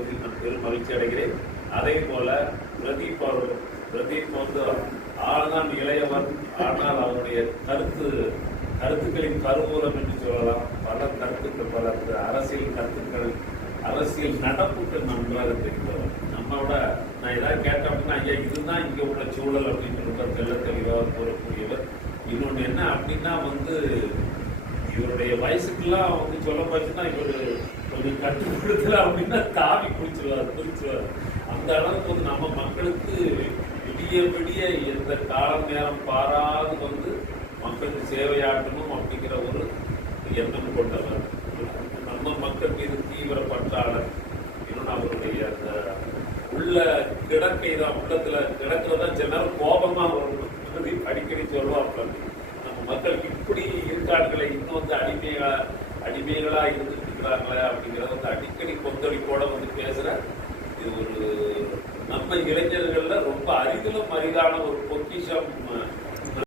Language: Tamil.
சொல்வதில் நான் பெரும் மகிழ்ச்சி அடைகிறேன். அதே போல பிரதீப் வந்து ஆள்தான் இளையவன், ஆனால் அவருடைய கருத்துக்களின் கருவூலம் என்று சொல்லலாம். பல கருத்துக்கள், பல அரசியல் கருத்துக்கள், அரசியல் நடப்புகள் நன்றாக தெரிந்தவர். நம்மளோட நான் ஏதாவது கேட்டேன் அப்படின்னா, ஐயா இதுதான் இங்க உள்ள சூழல் அப்படின்னு ரொம்ப தெள்ள தெளிவாக கூறக்கூடியவர். இன்னொன்று என்ன அப்படின்னா வந்து இவருடைய வயசுக்கெல்லாம் வந்து சொல்ல போச்சுன்னா இவர் கொஞ்சம் கட்டுப்படுத்தல அப்படின்னா தாவி குறிச்சுவார். அந்த அளவுக்கு வந்து நம்ம மக்களுக்கு விடிய எந்த காலம் நேரம் பாராது வந்து மக்களுக்கு சேவையாற்றணும் அப்படிங்கிற ஒரு எண்ணம் கொண்டவர். நம்ம மக்கள் மீது தீவிர பற்றாளர். இன்னொன்று அவருடைய அந்த உள்ள கிடக்கை தான், உள்ளத்துல கிடக்கிறதான் சில நேரம் கோபமா வரும். அடிக்கடி சொல்லுவாங்க, நம்ம மக்களுக்கு இப்படி இருக்காடுகளை இன்னும் வந்து அடிமைகளா இருந்துட்டு இருக்கிறாங்களே அப்படிங்கிறத வந்து அடிக்கடி கொந்தளிப்போட வந்து பேசுற இது ஒரு நம்ம இளைஞர்கள்ல ரொம்ப அரிதிலும் அரிதான ஒரு பொக்கிஷம்